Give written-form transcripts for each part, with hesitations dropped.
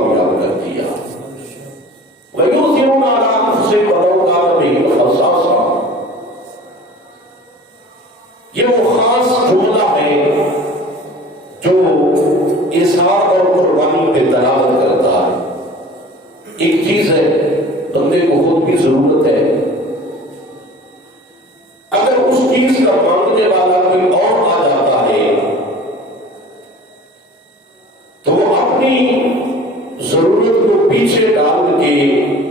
کامیاب کر دیا۔ وَيُؤْثِرُونَ عَلَىٰ أَنفُسِهِمْ وَلَوْ كَانَ بِهِمْ خَصَاصَةٌ، یہ وہ خاص جملہ ہے جو اظہار اور قربانی پہ دلالت کرتا ہے۔ ایک چیز ہے بندے کو خود بھی ضرورت ہے، اگر اس چیز کا مانگنے والا کوئی اور آ جاتا ہے تو وہ اپنی ضرورت کو پیچھے ڈال کے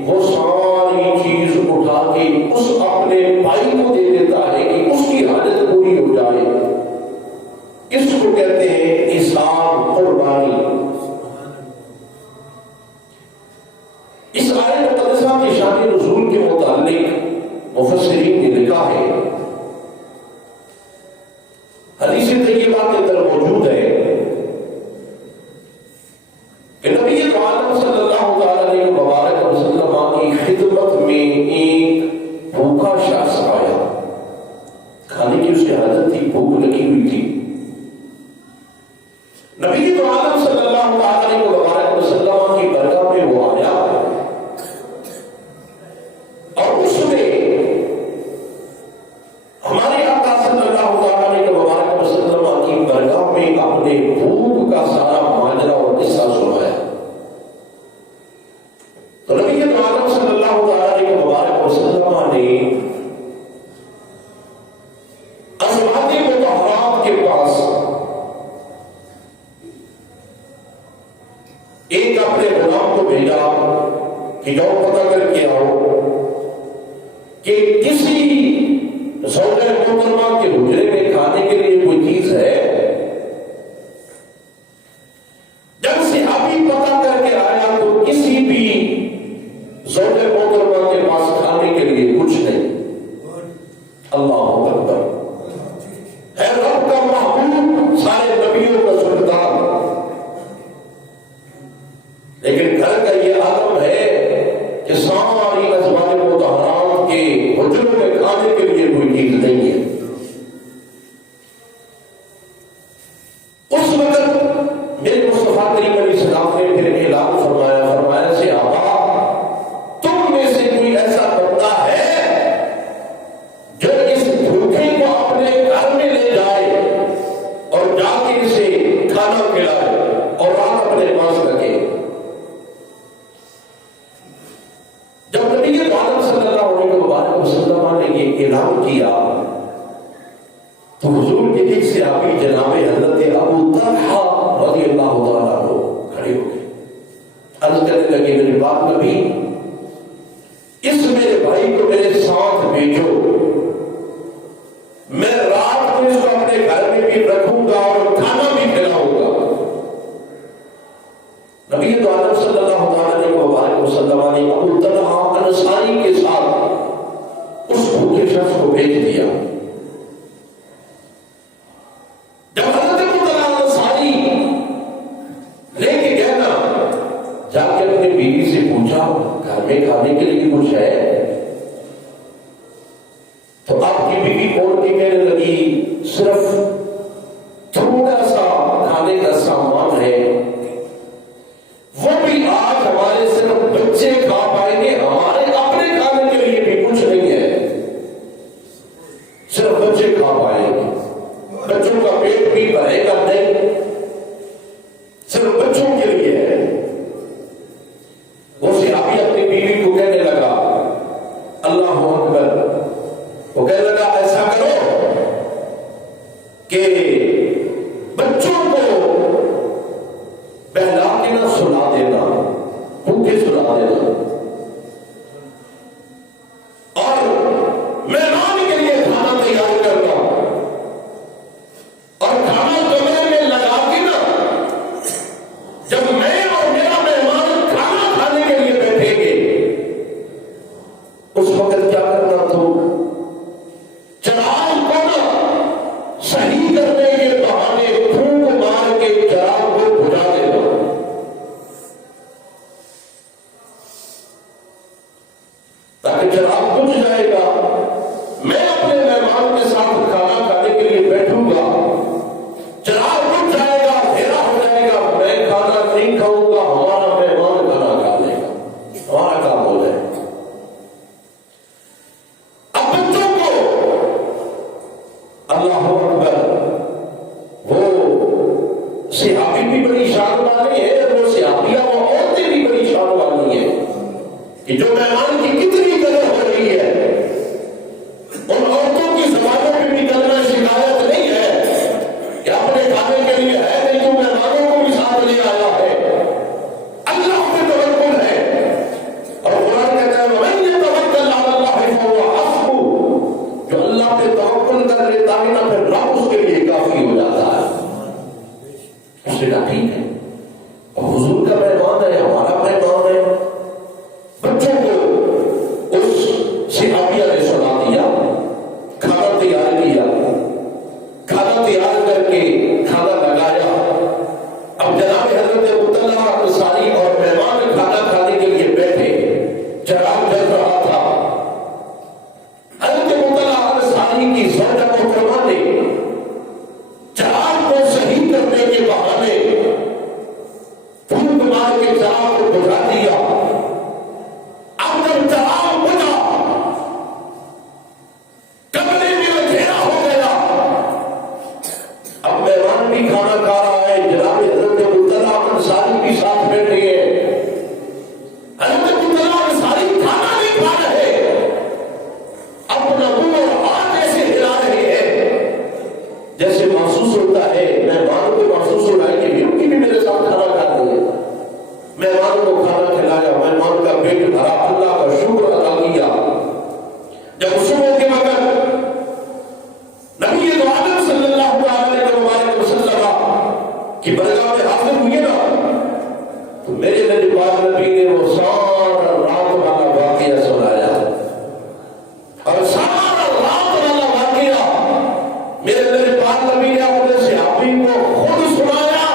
وہ ساری چیز اٹھا کے اس اپنے بھائی کو دے دیتا ہے کہ اس کی حاجت پوری ہو جائے۔ اس کو کہتے ہیں اظہار قربانی۔ اس آیت مقدسہ کی شان نزول کے متعلق مفسرین نے لکھا ہے، حدیث طیبہ کے اندر موجود ہے کہ نبی عالم صلی اللہ علیہ وسلم کی خدمت میں ایک بھوکا شخص آیا، کھانے کی اس کی حاجت تھی، بھوک لگی ہوئی تھی۔ نبی عالم صلی اللہ علیہ وسلم کی برگاہ میں وہ آیا اور اس نے ہمارے آقا صلی اللہ علیہ وسلم کی برگاہ میں اپنے بھوک کا سارا ماجرا اور قصہ سنایا۔ تو نبی عالم صلی اللہ علیہ وسلم نے ازواج مطہرات کے پاس ایک اپنے غلام کو بھیجا کہ جاؤ پتہ کر کے آؤ کہ کسی زوجہ محترمہ کے حجرے میں کھانے کے لیے کوئی چیز ہے۔ جب سے ابھی پتہ کر کے آیا تو کسی بھی زوجہ محترمہ کے پاس کھانے کے لیے کچھ نہیں۔ اللہ اکبر، ہے رب کا محبوب، سارے نبیوں کا سلطان، لیکن گھر کا یہ عالم ہے کہ ساری ازواج مطہرات کے حجروں میں کھانے کے لیے کوئی چیز نہیں ہے۔ اس وقت میرے مصطفیٰ کریم علیہ السلام نے پھر اعلان فرمایا سے آقا تم میں سے کوئی ایسا بندہ ہے جو اس بھوکے کو اپنے گھر میں لے جائے اور جا کے اسے کھانا کھلائے اور رات اپنے پاس رکھے۔ جب نبی عالم صلی اللہ علیہ وسلم نے یہ اعلان کیا تو حضور کے ایک صحابی جناب حضرت ابو طلحہ رضی اللہ تعالیٰ عنہ کھڑے ہو گئے، عرض کرنے لگے میرے باپ نبی اس میرے بھائی کو میرے ساتھ بھیجو، میں رات کو اس کو اپنے گھر میں بھی رکھوں گا اور کھانا بھی کھلاؤں گا۔ نبی عالم صلی اللہ علیہ وسلم نے ابو طلحہ انصاری کے ساتھ اس بھوکے شخص کو بھیج دیا۔ جب حضرت ابو طلحہ انصاری لے کے گیا نا، جا کے اپنی بیوی سے پوچھا گھر میں کھانے کے لیے کچھ ہے؟ تو آپ کی بیوی بول کے کہنے لگی صرف تھوڑا سا کھانے کا سامان ہے، وہ بھی آج ہمارے صرف بچے کھا پائیں گے، ہمارے اپنے کھانے کے لیے بھی کچھ نہیں ہے، صرف بچے کھا پائیں گے، بچوں کا پیٹ بھی بھرے گا نہیں، صرف بچوں کے لیے ہے۔ وہ صحابی اپنی بیوی کو کہنے لگا اللہ اکبر، وہ کہنے لگا ایسا کرو کہ بچوں کو بہلا کے نہ سلا دینا، بھوکے سلا دینا، اور مہمان کے لیے کھانا تیار کرنا، اور کھانا کمرے میں لگا کے نا جب میں اور میرا مہمان کھانا کھانے کے لیے بیٹھیں گے اس وقت کیا کرنا، تو چراغ کو نا صحیح کرنے کے بہانے پھونک مار کے چراغ کو بجھا دینا، تاکہ چراغ بجھ جائے گا، میں اپنے مہمان کے ساتھ کھانا کھانے کے لیے بیٹھوں گا، چراغ بجھ جائے گا، اندھیرا ہو جائے گا، میں کھانا نہیں کھاؤں گا، ہمارا مہمان والی ہیں، وہ صحابیہ وہ عورتیں بھی بڑی شان والی ہیں کہ جو مہمان کی کتنی قدر ہو رہی ہے، ان عورتوں کی زبانوں پہ بھی کلمہ شکایت نہیں ہے کہ اپنے کھانے کے لیے ہے نہیں، جو مہمانوں کو بھی ساتھ لے آیا ہے، اللہ پہ توکل ہے۔ اور قرآن کہتا ہے وَمَن يَتَوَکَّلْ عَلَى اللَّهِ فَهُوَ حَسْبُهُ، جو اللہ پہ توکل کر لیتا ہے نا پھر رب اس کے لیے کافی ہو جاتا ہے۔ اس نے کہا ٹھیک ہے، حضور کا مہمان ہے، ہمارا مہمان ہے۔ بچوں کو اس صحابیہ نے سنا دیا، کھانا تیار کیا، کھانا تیار کر کے کھانا لگایا۔ اب جناب حضرت مطلع انصاری اور مہمان کھانا کھانے کے لیے بیٹھے، چراغ جل رہا تھا۔ حضرت مطلع انصاری کی زوجہ محترمہ نے چراغ کو صحیح کرنے کے بہانے پھونک مار کے چراغ کو بجھا دیا۔ اب جب چراغ بجھا، کمرے میں اندھیرا ہو گیا، اب مہمان بھی کھانا کھا رہا ہے، جناب حضرت مطلع انصاری بھی ساتھ بیٹھے ہیں۔ حضرت مطلع انصاری کھانا نہیں کھا رہے، اپنا منہ اور ہاتھ ایسے ہلا رہے ہیں جیسے محسوس ہوتا ہے مہمان کو محسوس ہو رہا ہے کہ یہ بھی میرے ساتھ کھانا کھاتے ہیں۔ مہمان کو کھانا کھلایا، مہمان کا پیٹ بھرا، اللہ کا شکر ادا کیا۔ جب صبح کے وقت نبی دو عالم صلی اللہ علیہ وسلم کی برگاہ میں حاضر ہوئے نا، تو میرے نبی پاک نبی نے وہ سارا رات والا واقعہ سنایا، اور سارا رات والا واقعہ میرے نبی پاک نبی نے اپنے صحابی کو خود سنایا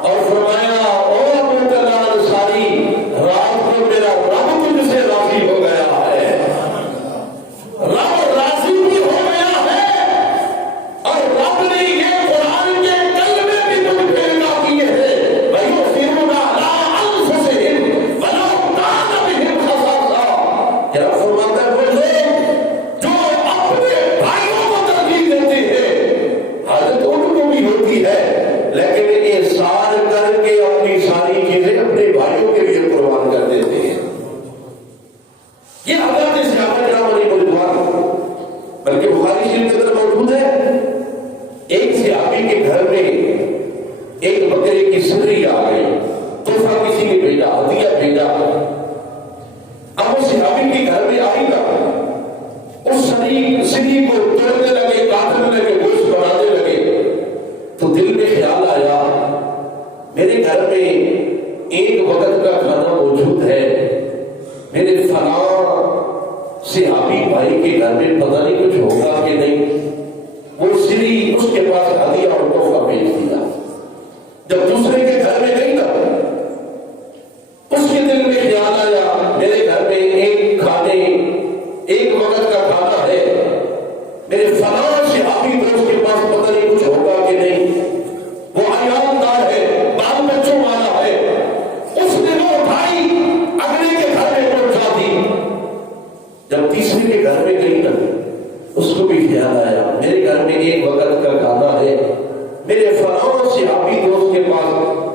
اور فرمایا او مطلع انصاری، رات کو میرا رب تجھ سے راضی ہو گیا ہے، رب راضی بھی ہو گیا ہے، اور رب نے یہ قرآن کے کلمے بھی تجھ پہ عطا کیے ہیں، وَيُؤْثِرُونَ عَلَىٰ أَنفُسِهِمْ وَلَوْ كَانَ بِهِمْ خَصَاصَةٌ۔ کیا فرماتا ہے وہ لوگ جو اپنے بھائیوں کو ترجیح دیتے ہیں، حاجت ان کو بھی ہوتی ہے لیکن احسان کر کے اپنی ساری چیزیں اپنے بھائیوں کے لیے قربان کر دیتے ہیں۔ یہ حضرت صحابہ کرام علیہ رضوان، بلکہ بخاری شریف کے اندر موجود ہے، ایک صحابی کے گھر میں ایک بکرے کی سری آ گئی، تحفہ کسی نے بھیجا، ہدیہ بھیجا۔ اب وہ صحابی کے گھر میں آئی نا، اس سری کو توڑنے لگے، کاٹنے لگے، گوشت بنانے لگے، تو دل میں خیال آیا میرے گھر میں ایک وقت کا کھانا موجود ہے، میرے فلاں صحابی بھائی کے گھر میں پتہ نہیں کچھ ہوگا کہ نہیں۔ وہ سری اس کے پاس ہدیہ اور تحفہ بھیج دیا۔ جب دوسرے کے گھر میں گئی نا، اس کے دل میں خیال آیا میرے گھر میں ایک وقت کا کھانا ہے، میرے فلاں صحابی دوست کے پاس پتہ نہیں کچھ ہوگا کہ نہیں، وہ عیالدار ہے، بال بچوں والا ہے۔ اس نے وہ اٹھائی، اگلے کے گھر میں پہنچا دی۔ جب تیسرے کے گھر میں گئی نا، اس کو بھی خیال آیا میرے گھر میں ایک وقت کا کھانا ہے، میرے فلاں صحابی دوست کے پاس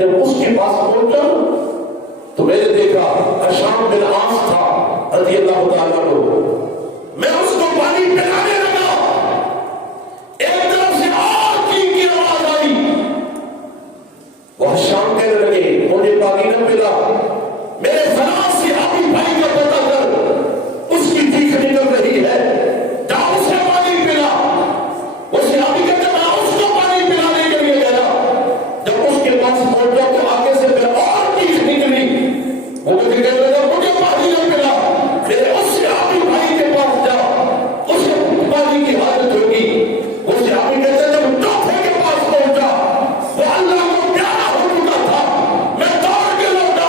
جب اس کے پاس پہنچا تو میں نے دیکھا اشام بن عاص تھا رضی اللہ تعالیٰ عنہ، میں اس کو پانی پلانے لگا، ایک طرف سے اور کی آواز آئی، وہ شام کہنے لگے مجھے پانی نہ ملا، میرے فلاں صحابی بھائی کا پتہ کر، اس کی چیخ نکل رہی ہے، جا اسے پانی پلا۔ وہ صحابی کہتے میں اس کو پانی پلانے کے لیے گیا، جب اس کے پاس پہنچا تو آگے سے پھر اور چیخ نکلی، وہ مجھے کہنے لگا مجھے پانی نہ پلا، میرے اس صحابی بھائی کے پاس جا، اسے پانی کی حاجت ہوگی۔ وہ صحابی کہتے جب چوتھے کے پاس پہنچا وہ اللہ کو پیارا ہو چکا تھا، میں دوڑ کے لوٹا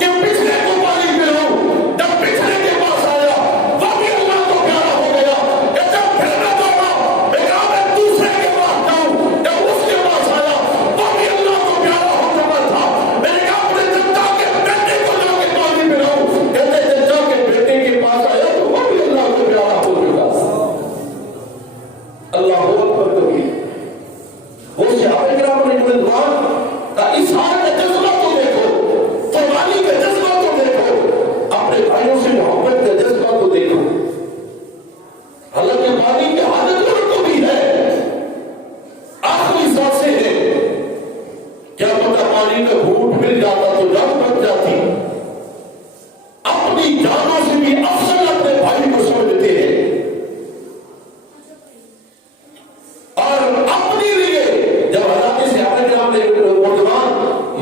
کہ پچھلے کو پانی پلاؤں، جب پچھلے کے پاس آیا وہ بھی اللہ کو پیارا ہو گیا، کہ جب پھر میں دوڑا میں کہا میں دوسرے کے پاس جاؤں، جب اس کے پاس آیا وہ بھی اللہ کو پیارا ہو چکا تھا، میں نے کہا اپنے چچا کے بیٹے کو جا کے پانی پلاؤں، کہتے چچا کے بیٹے کے پاس آیا تو وہ بھی اللہ کو پیارا ہو چکا تھا۔ اللہ اکبر کبیر۔ وہ صحابہ کرام نے رضوان کا اظہار کا جذبہ تو دیکھو، قربانی کا جذبہ تو دیکھو، اپنے بھائیوں سے محبت کا جذبہ تو دیکھو۔ حالانکہ پانی کی حاجت ان کو بھی ہے، آخری سانسیں ہیں، کیا پتہ پانی کا گھونٹ مل جاتا تو جان بچ جاتی۔ اپنی جانوں سے بھی افضل اپنے بھائی کو سمجھتے ہیں، اور اپنے لیے جب حضرات صحابہ کرام نے نوجوان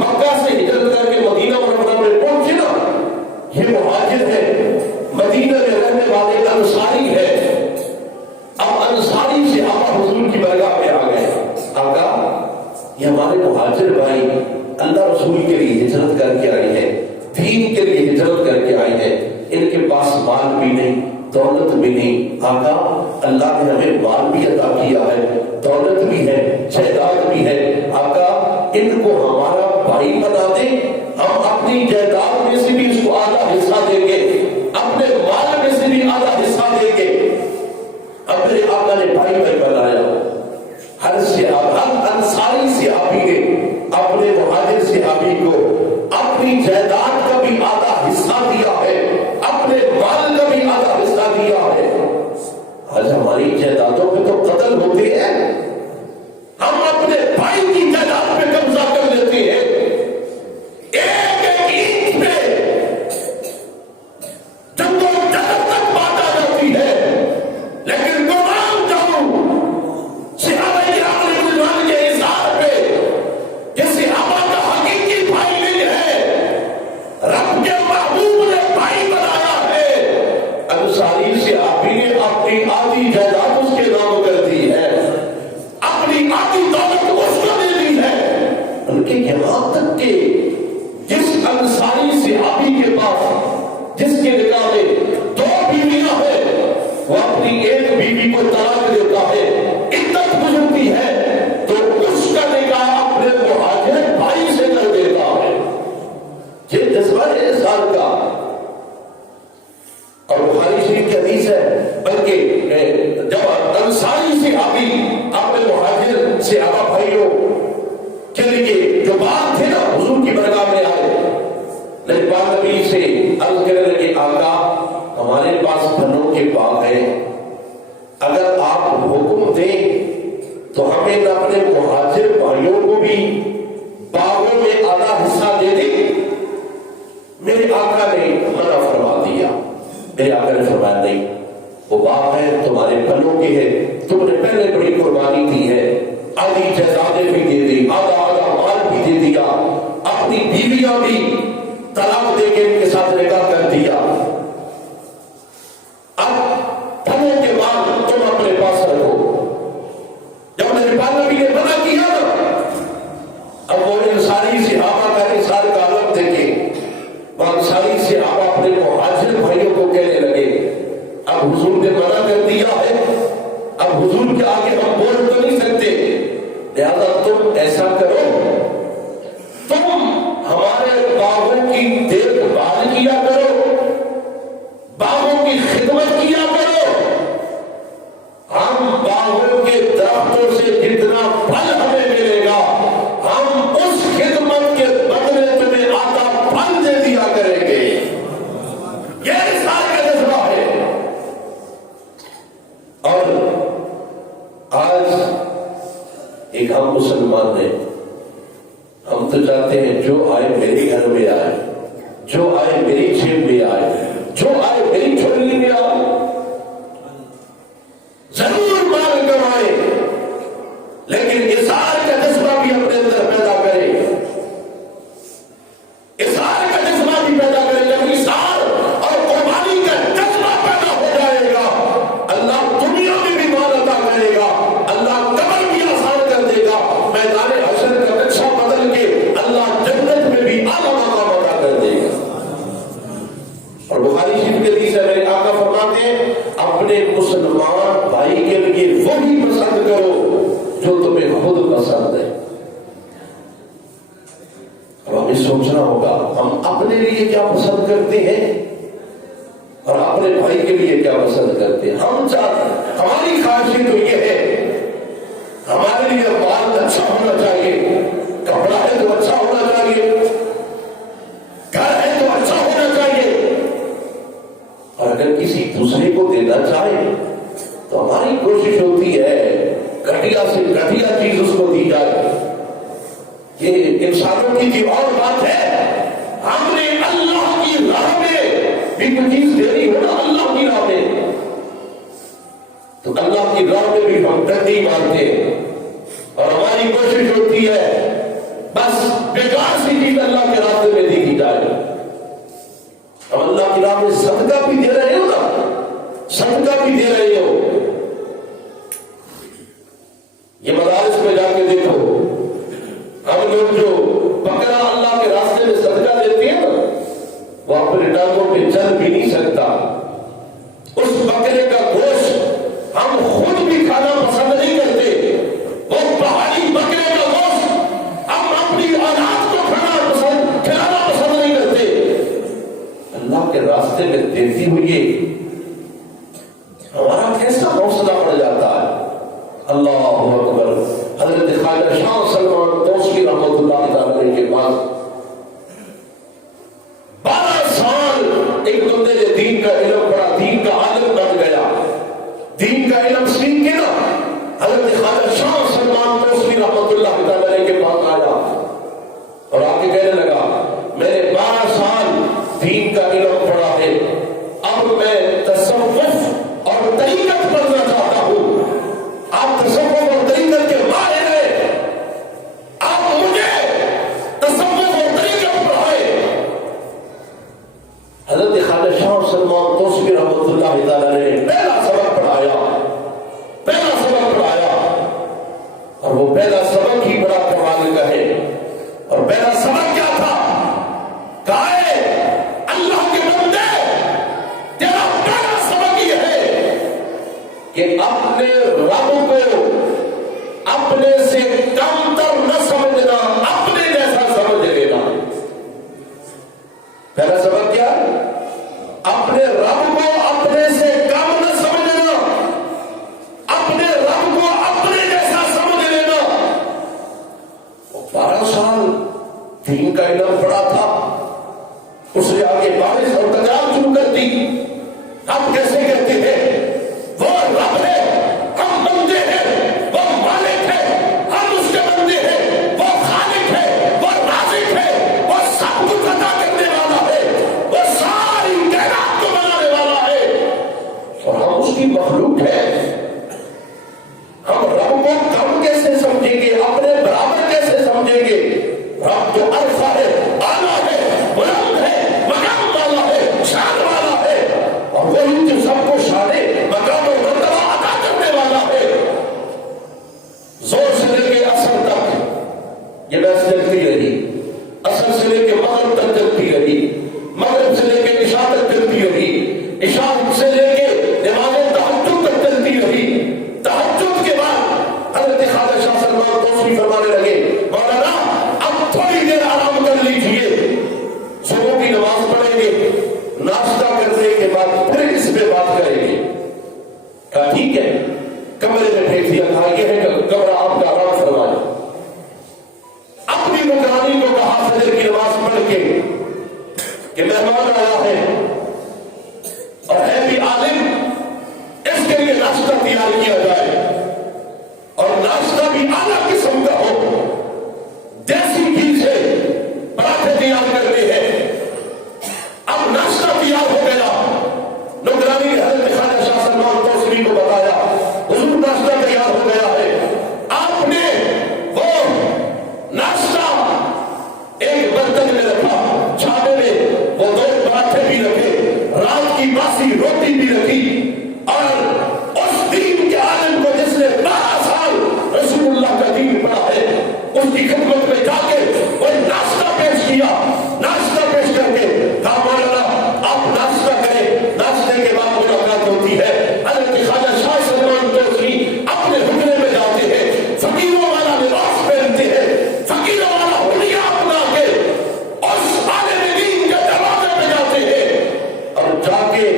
مکہ سے ہجرت کر کے مدینہ منورہ میں پہنچے نا، یہ مہاجر ہے، مدینہ میں رہنے والے انصاری ہے، اب انصاری صحابہ حضور کی برگاہ میں آ گئے، آقا یہ ہمارے مہاجر بھائی اللہ رسول کے لیے ہجرت کر کے آئے ہیں، دین کے لیے ہجرت کر کے آئے ہیں، ان کے پاس مال بھی نہیں دولت بھی نہیں، آقا اللہ نے ہمیں مال بھی عطا کیا ہے، دولت بھی ہے، جائیداد بھی ہے، آقا ان کو ہمارا بھائی بنا دیں، ہم اپنی جائیداد میں سے بھی اس کو آدھا حصہ دیں گے، اپنے مال میں سے بھی آدھا حصہ دیں گے۔ اب میرے آقا نے بھائی بھائی بنایا، ہر انصاری صحابی نے اپنے مہاجر صحابی کو اپنی جائیداد کا بھی آدھا حصہ دیا ہے، اپنے مال کا بھی آدھا حصہ دیا ہے۔ آج ہماری جائیدادوں پہ تو قتل ہوتے ہیں، ہم اپنے بھائی کی جائیداد پہ قبضہ کر لیتے ہیں، ایک ایک اینٹ پہ جب وہ جنت تک بات آ جاتی ہے، لیکن قربان جاؤں صحابہ کرام رضوان کے اظہار پہ کہ صحابہ کا حقیقی بھائی نہیں ہے، رب کے محبوب نے بھائی بنایا ہے۔ انصاری صحابی نے اپنی آدھی جائیداد اس کے نام کر دی ہے، اپنی آدھی دولت اس کو دے دی ہے، ان کے یہاں تک کہ جس انصاری صحابی کے پاس جس کے نکاح میں 2 بیویاں ہیں، وہ اپنی ایک بیوی کو طلاق دیتا ہے، عدت گزرتی ہے تو اس کا نکاح اپنے مہاجر بھائی سے کر دیتا ہے۔ یہ جذبہ ہے انسان کا، اور بخاری شریف کی حدیث ہے، بلکہ جب انصاری صحابی اپنے مہاجر صحابہ بھائیوں کے لیے جو بات تھے نا حضور کی برگاہ میں آئے، لیکن پاک نبی سے عرض کرنے لگے آقا ہمارے پاس پھلوں کے باغ ہیں، اگر آپ حکم دیں تو ہمیں نہ اپنے مہاجر بھائیوں کو بھی باغوں میں آدھا حصہ دے دیں۔ میرے آقا نے منع فرما دیا، میرے آقا نے فرمایا نہیں، وہ باغ ہے تمہارے پھلوں کے ہیں، تم نے پہلے بڑی قربانی دی ہے، آدھی جائیدادیں بھی دے دی، آدھا آدھا مال بھی دے دیا، اپنی بیویاں بھی طلاق دے کے ان کے ساتھ نکاح کر دیا، اب پھلوں کے بعد تم اپنے پاس رکھو۔ جب میرے پاک نبی نے منع کیا نا، اب وہ انصاری صحابہ کا انصار کا عالم دیکھے، وہ انصاری صحابہ اپنے مہاجر بھائیوں کو کہنے لگے اب حضور نے منع کر دیا ہے، اب حضور کے آگے ہم بول تو نہیں سکتے، لہذا تم ایسا کرو، تم ہمارے باغوں کی دیکھ بھال کیا کرو، باغوں کی خدمت کیا کرو، ہم باغوں کے درختوں سے جتنا پھل ہمیں ملے گا ہم اس خدمت کے ہم تو چاہتے ہیں جو آئے میرے گھر میں آئے، جو آئے میری جیب میں آئے، جو آئے میری جھولی میں آئے، ضرور مال کمائے لیکن اظہار کا جذبہ بھی اپنے اندر پیدا کرے، اظہار کا جذبہ بھی پیدا کرے۔ جب اظہار اور قربانی کا جذبہ پیدا ہو جائے گا، اللہ دنیا میں بھی مال عطا کرے گا، اللہ قبر بھی آسان کر دے گا، میدان حشر کا نقشہ بدل کے اللہ جنت میں بھی اعلیٰ مقام عطا کر دے گا۔ اور بخاری شریف کے حدیث ہے، میرے آقا فرماتے ہیں اپنے مسلمان بھائی کے لیے وہی پسند کرو جو تمہیں خود پسند ہے۔ اب ہمیں سوچنا ہوگا ہم اپنے لیے کیا پسند کرتے ہیں اور اپنے بھائی کے لیے کیا پسند کرتے ہیں۔ ہم چاہتے، ہماری خواہش تو یہ ہے ہمارے لیے مال اچھا ہونا چاہیے، کپڑا ہے تو اچھا ہونا چاہیے، گھر ہے تو اچھا ہونا چاہیے، اور اگر کسی دوسرے کو دینا چاہے تو ہماری کوشش ہوتی ہے گھٹیا سے گھٹیا چیز اس کو دی جائے۔ یہ انسانوں کی جو اور بات ہے، ہم نے اللہ کی راہ میں بھی کوئی چیز دینی ہو نا، اللہ کی راہ میں، تو اللہ کی راہ میں بھی ہم ڈنڈی مارتے ہیں اور ہماری کوشش ہوتی ہے بس بیکار سی چیز اللہ کے راستے میں دی جائے۔ اب اللہ کی راہ میں صدقہ بھی دے رہے ہو نا، صدقہ بھی دے رہے ہو، یہ مدارس میں جا کے دیکھو، ہم لوگ جو بکرا اللہ کے راستے میں صدقہ دیتے ہیں نا، وہ اپنے ٹانگوں پہ چل بھی نہیں سکتا۔ اس بکرے کا گوشت ہم خود بھی کھانا پسند نہیں کرتے، وہ پہاڑی بکرے کا گوشت ہم اپنی اولاد کو کھلانا پسند نہیں کرتے۔ اللہ کے راستے میں دیتی ہوئی ہمارا کیسا حوصلہ بڑھ جاتا ہے۔ اللہ اکبر۔ حضرت خواجہ شاہ سلمان توسلی رحمۃ اللہ تعالی کے پاس 12 سال ایک بندے نے دین کا علم پڑھا، دین کا عالم بن گیا، دین کا علم سیکھ کے نا حضرت خواجہ شاہ سلمان توسلی رحمۃ اللہ تعالی کے پاس آیا اور آ کے کہنے لگا میں نے 12 سال دین کا علم پڑھا ہے، اب میں تصوف اور طریقت پڑھنا چاہتا ہوں۔ آپ تصوف اور طریقت کے ماہر ہیں، آپ مجھے تصوف اور طریقت پڑھائے۔ حضرت خواجہ شاہ سلمان توسلی رحمۃ اللہ تعالی نے پہلا سبق پڑھایا اور وہ پہلا سبق ہی بڑا کمال کا ہے۔ اور پہلا سبق کیا تھا؟ کہا اللہ کے بندے تیرا پہلا سبق یہ ہے کہ اپنے رب کو اپنے سے کم تر نہ سمجھنا، اپنے جیسا سمجھ لینا۔ پہلا سبق کیا؟ اپنے رب کو اپنے سے کم نہ سمجھنا، اپنے رب کو اپنے جیسا سمجھ لینا۔ 12 سال دین کا علم پڑا تھا، اس نے آگے بارش اور تکرار شروع کر دی۔ ہم کیسے کہتے ہیں وہ رب ہے، ہم بندے ہیں، وہ مالک ہے، ہم اس کے بندے ہیں، وہ خالق ہے، وہ رازق ہے، وہ سب کچھ عطا کرنے والا ہے، وہ ساری کائنات کو بنانے والا ہے، اور ہم اس کی مخلوق ہیں۔ ہم رب کو کم کیسے سمجھیں گے، اپنے برابر کیسے سمجھیں گے؟ رب جو عرفہ ہے، اعلیٰ ہے، بلند ہے، مقام والا ہے، شان والا ہے، اور وہی جو سب کو شان مقام و مرتبہ عطا کرنے والا ہے۔ زور سے لے کے اثر تک یہ بحث چلتی رہی، اثر سے لے کے مغرب تک چلتی رہی، مغرب سے لے کے عشاء تک چلتی رہی، عشاء سے لے کے نماز تہجد تک چلتی رہی۔ تہجد کے بعد حضرت خواجہ شاہ سلمان توسلی فرمانے لگے مولانا اب تھوڑی دیر آرام کر لیجیے، صبح کی نماز پڑھیں گے، ناشتہ کرنے کے بعد پھر اس پہ بات کریں گے۔ کہا ٹھیک ہے، کمرے میں بھیج دیا، کہا یہ ہے کہ کمرہ آپ کا آرام فرمائے۔ اپنی نگرانی کو کہا فجر کی نماز پڑھ کے کہ مہمان آیا ہے اور ہے بھی عالم، اس کے لیے ناشتہ تیار کیا جائے اور ناشتہ بھی اعلیٰ قسم کا ہو، دیسی گھی سے کی باسی روٹی بھی رکھی، اور اس دین کے عالم کو جس نے 12 سال رسول اللہ کا دین پڑھا ہے، اس کی خدمت میں جا کے وہ ناشتہ پیش کیا، ناشتہ پیش کر کے کہا مولانا آپ ناشتہ کریں، ناشتے کے بعد ملاقات ہوتی ہے۔ حضرت خواجہ شاہ سلمان توسری اپنے حجرے میں جاتے ہیں، فقیروں والا لباس پہنتے ہیں، فقیروں والا حلیہ اپنا کے اس عالم دین کے دروازے پہ جاتے ہیں، اور جا کے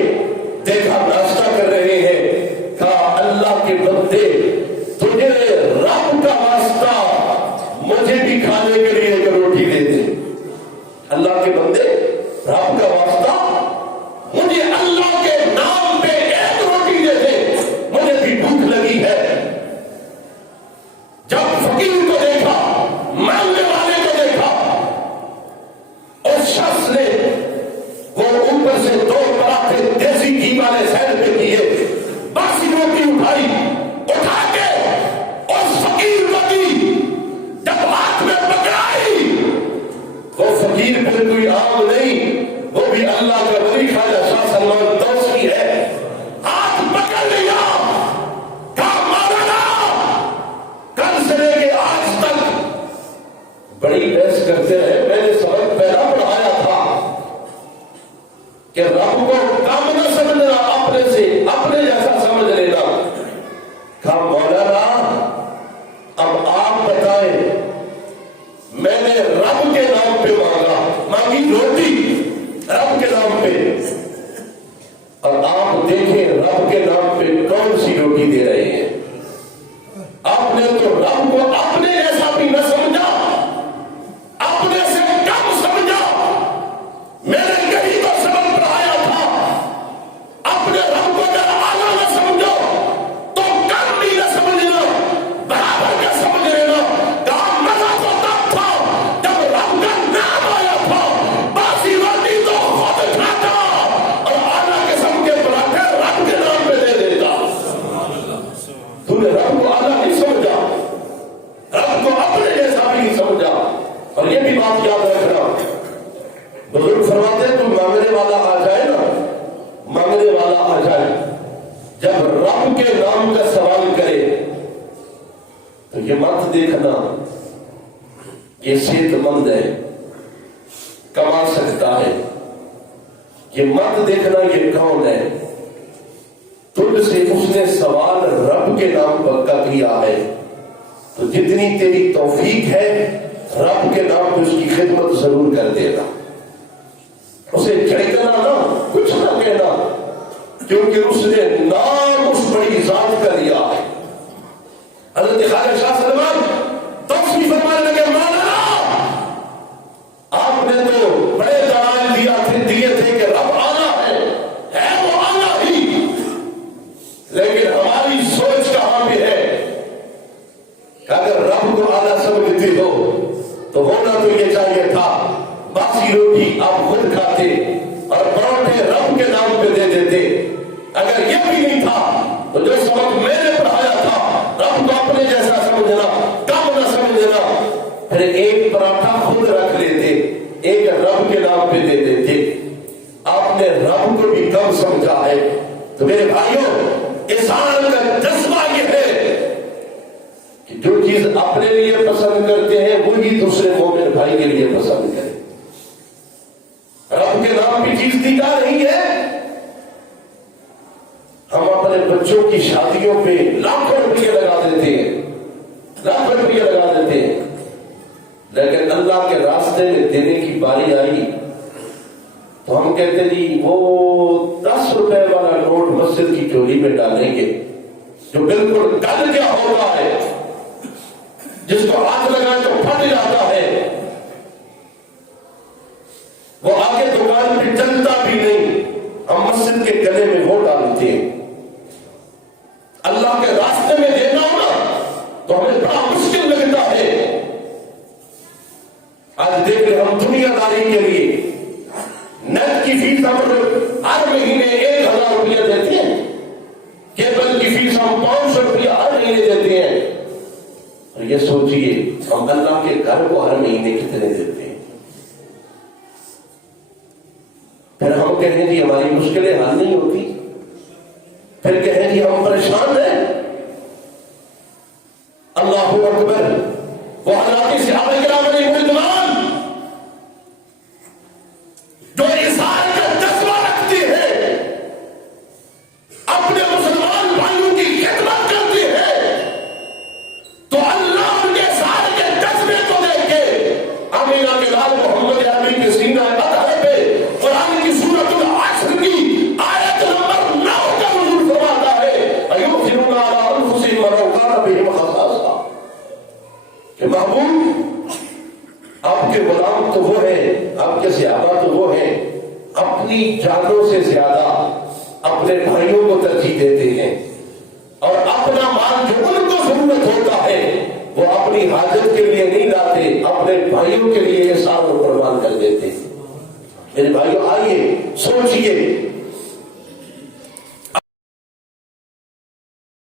دیکھا ناشتہ کر رہے ہیں، کہا اللہ کے بندے تجھے رب کا واسطہ مجھے بھی کھانے کے لیے ایک روٹی دے دے۔ اللہ کے بندے رب کا واسطہ مجھے اللہ کے نام پہ ایک روٹی دے دے، مجھے بھی بھوک لگی ہے۔ جب فقیر کو دیکھا، مانگنے والے کو دیکھا، اس شخص نے وہ اوپر سے 2 پراٹھے دیسی گھی والے سائڈ پہ کیے، باسی روٹی اٹھائی، اٹھا کے اس فقیر کو دی۔ جب ہاتھ میں پکڑائی، وہ فقیر پھر کوئی عام نہیں، وہ بھی اللہ کا ولی خواجہ شاہ سلمان توسری ہے۔ ہاتھ پکڑ لیا، کہا مولانا کل سے لے کے آج تک بڑی بحث کرتے رہے، میں نے سبق پہلا پڑھایا تھا کہ رب کو کم نہ سمجھنا، اپنے سے اپنے جیسا سمجھ لینا۔ کہا مولانا اب آپ بتائیں، میں نے رب کے نام پہ مانگی روٹی رب کے نام پہ، اور آپ دیکھیں رب کے نام پہ کون سی روٹی دے رہے ہیں۔ آپ نے تو رب کو اپنے جیسا بھی نہ سمجھا، اپنے سے کم سمجھا۔ میں نے یہی تو سبق پڑھایا تھا، اپنے رب کو اگر اعلیٰ نہ سمجھو تو کم بھی نہ سمجھنا، برابر کا سمجھ لینا۔ کام مزہ تو تب تھا جب رب کا نام آیا تھا، باسی روٹی تو خود کھاتا اور اعلیٰ قسم کے پراٹھے رب کے نام پہ دے دیتا۔ تو نے رب کو اعلیٰ نہیں سمجھا، رب کو اپنے جیسا بھی نہیں سمجھا۔ اور یہ بھی بات یاد رکھنا، بزرگ فرماتے ہیں تو مانگنے والا آ جائے نا، مانگنے والا آ جائے، جب رب کے نام کا سوال کرے تو یہ مت دیکھنا یہ صحت مند ہے، کما سکتا ہے، یہ مت دیکھنا یہ کون ہے۔ تجھ سے اس نے سوال رب کے نام پر کا کیا ہے، تو جتنی تیری توفیق ہے رب کے نام پہ اس کی خدمت ضرور کر دے گا۔ اسے جھڑکنا نہ، کچھ نہ کہنا، کیونکہ اس نے نام اس بڑی ذات کا لیا ہے۔ حضرت خواجہ شاہ سلمان توسری فرمانے لگے مولانا آپ نے تو بڑے دلائل دیے تھے کہ رب آنا ہے وہ آنا ہی، لیکن ہماری سوچ کہاں پہ ہے کہ اگر رب کو آنا سمجھتے ہو تو ہونا تو یہ چاہیے تھا باسی روٹی آپ خود کھاتے اور پراٹھے رب کے نام پہ دے دیتے۔ اگر یہ بھی نہیں تھا تو جو سبق میں نے پڑھایا تھا، رب کو اپنے جیسا سمجھنا، کم نہ سمجھنا، پھر ایک پراٹھا خود رکھ لیتے، ایک رب کے نام پہ دے دیتے۔ آپ نے رب کو بھی کم سمجھا ہے۔ تو میرے بھائیوں، انسان کا جذبہ یہ ہے کہ جو چیز اپنے لیے پسند کرتے ہیں وہی دوسرے مومن بھائی کے لیے پسند کرے۔ رب کے نام کی چیز دی جا رہی ہے، ہم اپنے بچوں کی شادیوں پہ لاکھوں روپیے لگا دیتے ہیں، لاکھوں روپیے لگا دیتے ہیں، لیکن اللہ کے راستے میں دینے کی باری آئی تو ہم کہتے جی وہ 10 روپے والا نوٹ مسجد کی چولی میں ڈالیں گے جو بالکل گل گیا ہوتا ہے، جس کو ہاتھ لگائے تو پھٹ جاتا ہے، وہ آگے دکان پہ چلتا بھی نہیں، ہم مسجد کے گلے میں وہ ڈالتے ہیں۔ اللہ کے راستے میں دینا ہو نا تو ہمیں بڑا مشکل لگتا ہے۔ آج دیکھ رہے ہم دنیا داری کے لیے نیٹ کی فیس ہم ہر مہینے 1000 روپیہ دیتے ہیں، کیبل کی فیس ہم 500 روپیہ ہر مہینے دیتے ہیں، اور یہ سوچئے ہم اللہ کے گھر کو ہر مہینے کتنے دیتے ہیں۔ پھر ہم کہیں جی ہماری مشکلیں حل نہیں ہوتی، پھر کہیں جی ہم پریشان ہیں۔ اللہ اکبر، وہ حضرات صحابہ کرام علیہ رضوان جو اظہار کا جذبہ رکھتے ہیں، اپنے مسلمان بھائیوں کی خدمت کرتے ہیں، تو اللہ ان کے اظہار کے جذبے کو دیکھ کے آمینہ بلال محمد عربی کے سینہ اطہر پہ قرآن کی سورۃ العصر کی آیت نمبر 9 کا نزول فرماتا ہے، ایؤثرون علی انفسہم ولو کان بہم خصاصہ، کہ محبوب آپ کے غلام تو وہ ہیں، آپ کے صحابہ تو وہ ہیں، اپنی جانوں سے زیادہ اپنے بھائیوں کو ترجیح دیتے ہیں، اور اپنا مال جو ان کو ضرورت ہوتا ہے وہ اپنی حاجت کے لیے نہیں لاتے، اپنے بھائیوں کے لیے احسان اور قربان کر دیتے ہیں۔ میرے بھائیوں آئیے سوچئے